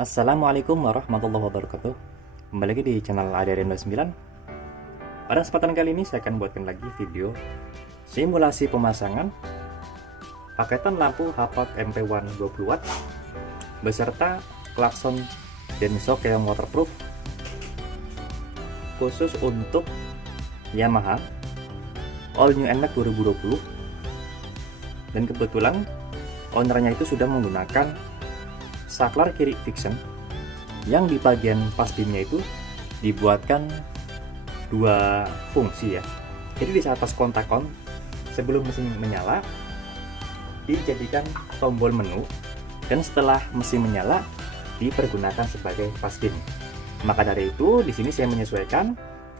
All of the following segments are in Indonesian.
Assalamualaikum warahmatullahi wabarakatuh. Kembali lagi di channel ADRN29. Pada kesempatan kali ini saya akan buatkan lagi video simulasi pemasangan paketan lampu Hapag MP1 20 watt beserta klakson Denso Keong waterproof khusus untuk Yamaha All New NMAX 2020, dan kebetulan ownernya itu sudah menggunakan saklar kiri fiction yang di bagian pas beamnya itu dibuatkan dua fungsi ya. Jadi di saat pas kontak on sebelum mesin menyala dijadikan tombol menu, dan setelah mesin menyala dipergunakan sebagai pas beam. Maka dari itu di sini saya menyesuaikan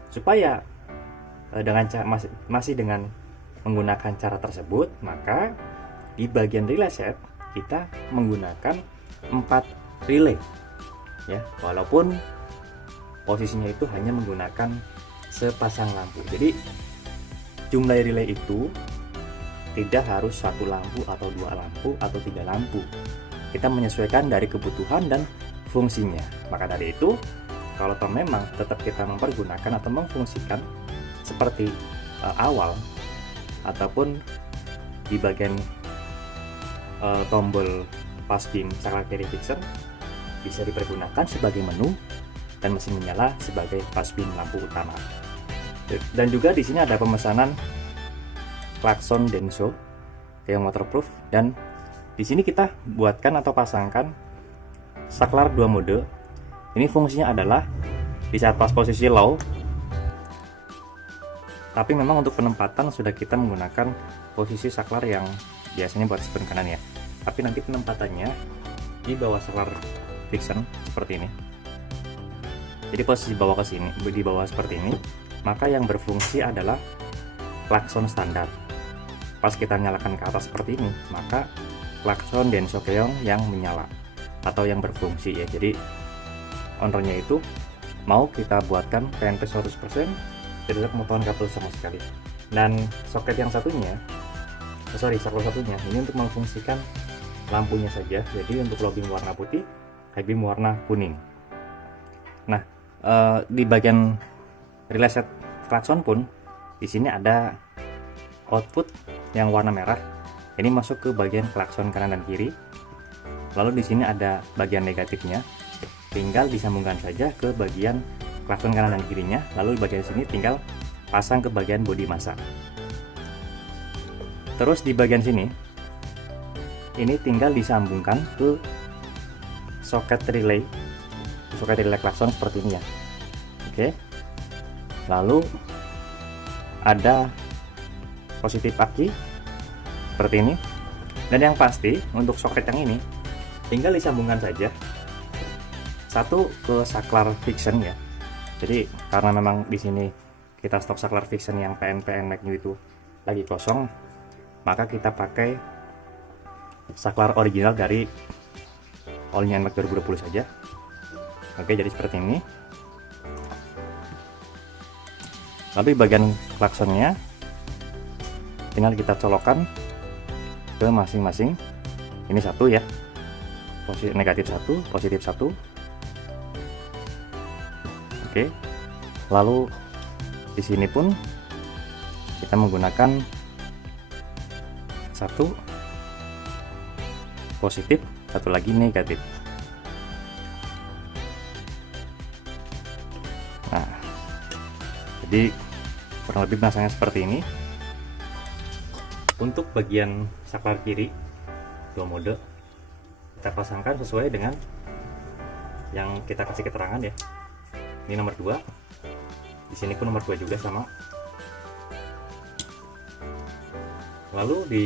supaya dengan masih dengan menggunakan cara tersebut, maka di bagian relay set kita menggunakan 4 relay ya, walaupun posisinya itu hanya menggunakan sepasang lampu. Jadi jumlah relay itu tidak harus satu lampu atau dua lampu atau tiga lampu. Kita menyesuaikan dari kebutuhan dan fungsinya. Maka dari itu kalau memang tetap kita mempergunakan atau memfungsikan seperti awal ataupun di bagian tombol pas beam saklar kiri fiction bisa dipergunakan sebagai menu dan mesin menyala sebagai pas beam lampu utama. Dan juga di sini ada pemesanan klakson Denso yang waterproof, dan di sini kita buatkan atau pasangkan saklar 2 mode. Ini fungsinya adalah di saat pas posisi low, tapi memang untuk penempatan sudah kita menggunakan posisi saklar yang biasanya buat spin kanan ya. Tapi nanti penempatannya di bawah saklar fiction seperti ini. Jadi posisi bawah ke sini, di bawah seperti ini, maka yang berfungsi adalah klakson standar. Pas kita nyalakan ke atas seperti ini, maka klakson Denso Keong yang menyala atau yang berfungsi ya. Jadi ownernya itu mau kita buatkan PNP 100%, tidak ada pemotongan kabel sama sekali. Dan soket yang satunya, saklar satunya ini untuk memfungsikan lampunya saja. Jadi untuk low beam warna putih, high beam warna kuning. Nah, di bagian relay set klakson pun di sini ada output yang warna merah. Ini masuk ke bagian klakson kanan dan kiri. Lalu di sini ada bagian negatifnya. Tinggal disambungkan saja ke bagian klakson kanan dan kirinya. Lalu di bagian sini tinggal pasang ke bagian bodi massa. Terus di bagian sini ini tinggal disambungkan ke soket relay klakson seperti ini ya. Oke. Lalu ada positif aki seperti ini. Dan yang pasti untuk soket yang ini tinggal disambungkan saja satu ke saklar fiction ya. Jadi karena memang di sini kita stok saklar fiction yang PNP NMAX itu lagi kosong, maka kita pakai saklar original dari All New NMAX 2020 saja. Oke, jadi seperti ini. Lalu di bagian klaksonnya tinggal kita colokkan ke masing-masing. Ini satu ya, positif negatif satu, positif satu. Oke, lalu di sini pun kita menggunakan satu positif, satu lagi negatif. Nah, jadi kurang lebih pasangnya seperti ini. Untuk bagian saklar kiri 2 mode kita pasangkan sesuai dengan yang kita kasih keterangan ya. Ini nomor 2, di sini pun nomor 2 juga sama. Lalu di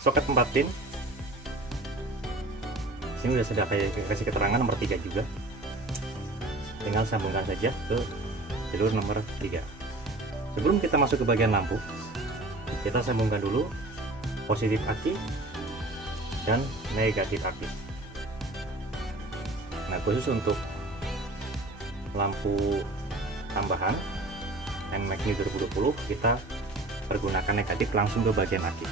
soket 4 pin sini sudah kasih keterangan nomor 3 juga. Tinggal sambungkan saja ke jalur nomor 3. Sebelum kita masuk ke bagian lampu, kita sambungkan dulu positif aki dan negatif aki. Nah, khusus untuk lampu tambahan NMAX 2020 kita pergunakan negatif langsung ke bagian aki.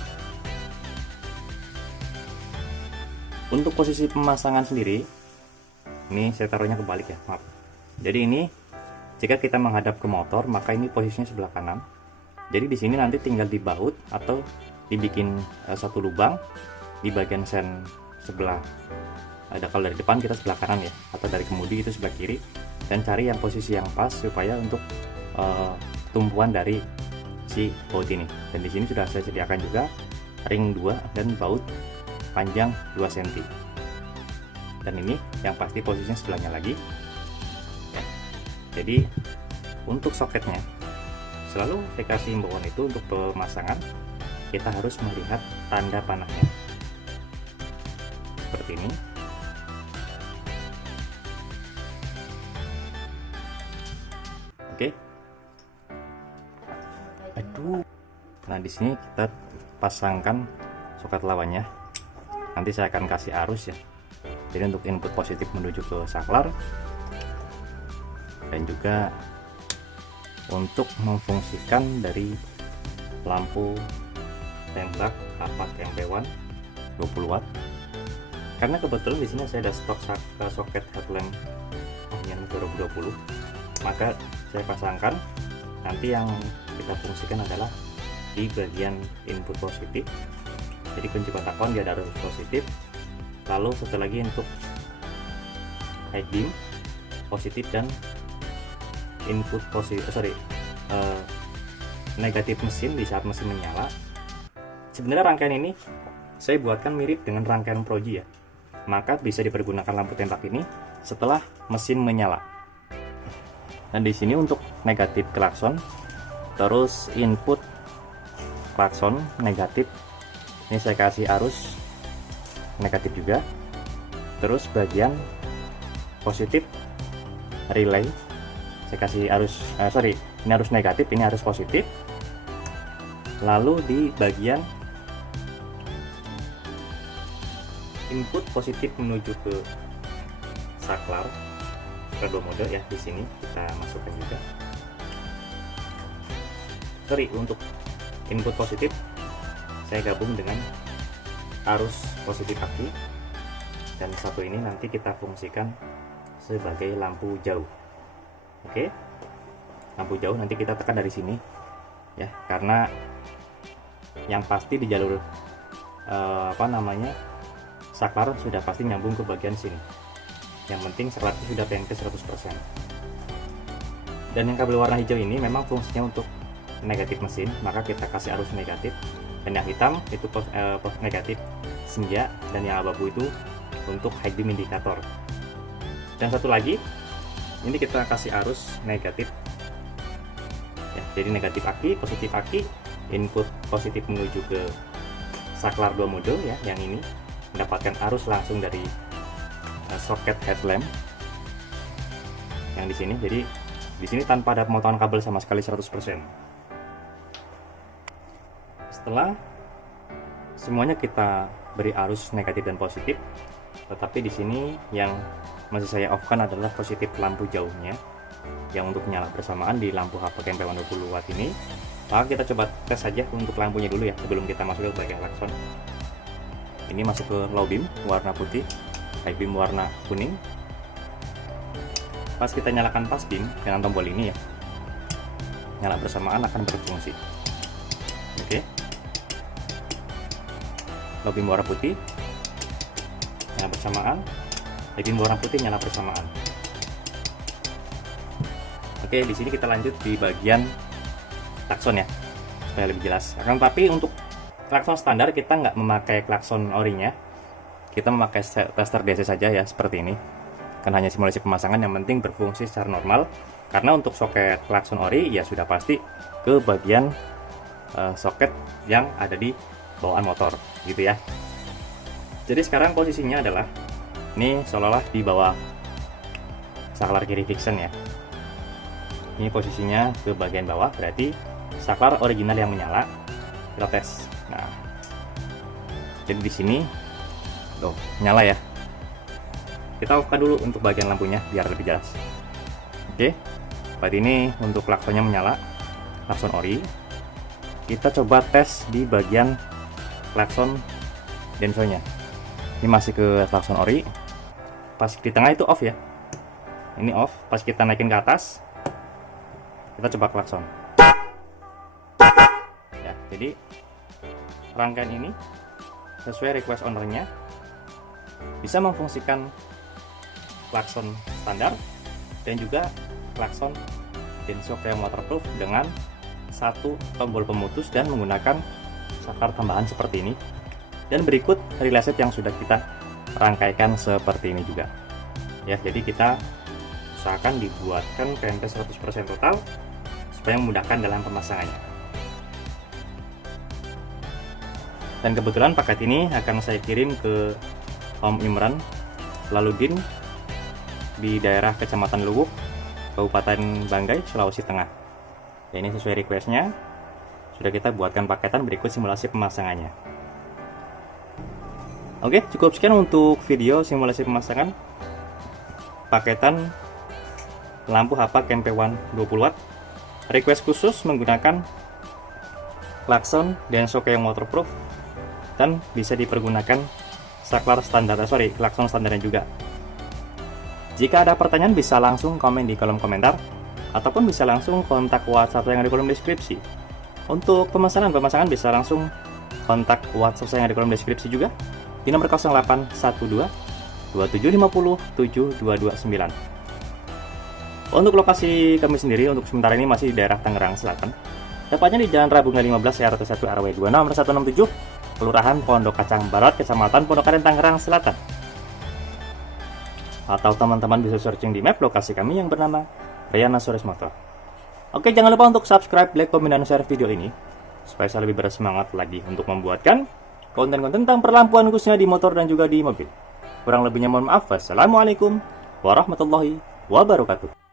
Untuk posisi pemasangan sendiri Ini saya taruhnya kebalik ya, maaf. Jadi ini jika kita menghadap ke motor, maka ini posisinya sebelah kanan. Jadi di sini nanti tinggal dibaut atau dibikin satu lubang di bagian sen sebelah. Ada kalau dari depan kita sebelah kanan ya, atau dari kemudi itu sebelah kiri, dan cari yang posisi yang pas supaya untuk tumpuan dari si baut ini. Dan di sini sudah saya sediakan juga ring 2 dan baut panjang 2 cm. Dan ini yang pasti posisinya sebelahnya lagi ya. Jadi untuk soketnya selalu saya kasih himbauan itu untuk pemasangan kita harus melihat tanda panahnya seperti ini. Oke. Aduh. Nah, di sini kita pasangkan soket lawannya. Nanti saya akan kasih arus ya. Jadi untuk input positif menuju ke saklar, dan juga untuk memfungsikan dari lampu tembak kapak MP1 20 watt. Karena kebetulan di sini saya ada stok soket headlamp yang 2020, maka saya pasangkan. Nanti yang kita fungsikan adalah di bagian input positif. Jadi kunci kontak on dia ada arus positif. Lalu satu lagi untuk high beam positif dan input negatif mesin di saat mesin menyala. Sebenarnya rangkaian ini saya buatkan mirip dengan rangkaian Proji ya, maka bisa dipergunakan lampu tembak ini setelah mesin menyala. Dan di sini untuk negatif klakson, terus input klakson negatif ini saya kasih arus negatif juga. Terus bagian positif relay saya kasih arus ini arus negatif, ini arus positif. Lalu di bagian input positif menuju ke saklar kedua mode ya, di sini kita masukkan juga. Untuk input positif saya gabung dengan arus positif aki, dan satu ini nanti kita fungsikan sebagai lampu jauh. Oke, lampu jauh nanti kita tekan dari sini ya, karena yang pasti di jalur saklar sudah pasti nyambung ke bagian sini. Yang penting saklar itu sudah PNP 100%. Dan yang kabel warna hijau ini memang fungsinya untuk negatif mesin, maka kita kasih arus negatif. Dan yang hitam itu negatif senja, dan yang abu-abu itu untuk high beam indikator. Dan satu lagi ini kita kasih arus negatif ya, jadi negatif aki, positif aki, input positif menuju ke saklar 2 mode ya, yang ini mendapatkan arus langsung dari soket headlamp yang di sini. Jadi di sini tanpa ada pemotongan kabel sama sekali 100%. Setelah semuanya kita beri arus negatif dan positif, tetapi di sini yang masih saya off kan adalah positif lampu jauhnya yang untuk nyala bersamaan di lampu HP MP 20 watt ini. Maka kita coba tes saja untuk lampunya dulu ya, sebelum kita masuk ke bagian klakson. Ini masuk ke low beam warna putih, high beam warna kuning. Pas kita nyalakan pas beam dengan tombol ini ya, nyala bersamaan akan berfungsi. Oke, low beam warna putih nyala bersamaan, high beam warna putih nyala bersamaan. Oke, di sini kita lanjut di bagian klakson ya, supaya lebih jelas. Akan tapi untuk klakson standar kita nggak memakai klakson orinya, kita memakai tester DC saja ya, seperti ini. Kan hanya simulasi pemasangan, yang penting berfungsi secara normal. Karena untuk soket klakson ori ya sudah pasti ke bagian soket yang ada di bawaan motor gitu ya. Jadi sekarang posisinya adalah ini seolah-olah di bawah saklar kiri Vixen ya. Ini posisinya ke bagian bawah, berarti saklar original yang menyala. Kita tes. Nah, jadi di sini tuh nyala ya. Kita buka dulu untuk bagian lampunya biar lebih jelas. Oke, berarti ini untuk klaksonnya menyala, klakson ori. Kita coba tes di bagian klakson densonya. Ini masih ke klakson ori. pas di tengah itu off ya. Ini off. Pas kita naikin ke atas, kita coba klakson. Ya, jadi rangkaian ini sesuai request ownernya bisa memfungsikan klakson standar dan juga klakson Denso yang waterproof dengan satu tombol pemutus dan menggunakan saklar tambahan seperti ini. Dan berikut relay set yang sudah kita rangkaikan seperti ini juga. Ya, jadi kita usahakan dibuatkan PNP 100% total supaya memudahkan dalam pemasangannya. Dan kebetulan paket ini akan saya kirim ke Om Imran Laludin di daerah Kecamatan Luwuk, Kabupaten Banggai, Sulawesi Tengah. Ya, ini sesuai requestnya. Sudah kita buatkan paketan, berikut simulasi pemasangannya. Oke, cukup sekian untuk video simulasi pemasangan paketan lampu Hapak MP1 20 watt. Request khusus menggunakan klakson Denso yang waterproof dan bisa dipergunakan saklar standar, klakson standarnya juga. Jika ada pertanyaan bisa langsung komen di kolom komentar ataupun bisa langsung kontak WhatsApp saya yang ada di kolom deskripsi. Untuk pemasangan bisa langsung kontak WhatsApp saya yang ada di kolom deskripsi juga di nomor 0812 2750 7229. Untuk lokasi kami sendiri untuk sementara ini masih di daerah Tangerang Selatan. Tepatnya di Jalan Rabunga 15 RT1 RW 2 nomor 167, Kelurahan Pondok Kacang Barat, Kecamatan Pondokaden, Tangerang Selatan. Atau teman-teman bisa searching di map lokasi kami yang bernama Riana Sores Motor. Oke, jangan lupa untuk subscribe, like, komen, dan share video ini supaya saya lebih bersemangat lagi untuk membuatkan konten-konten tentang perlampuan khususnya di motor dan juga di mobil. Kurang lebihnya mohon maaf. Wassalamualaikum warahmatullahi wabarakatuh.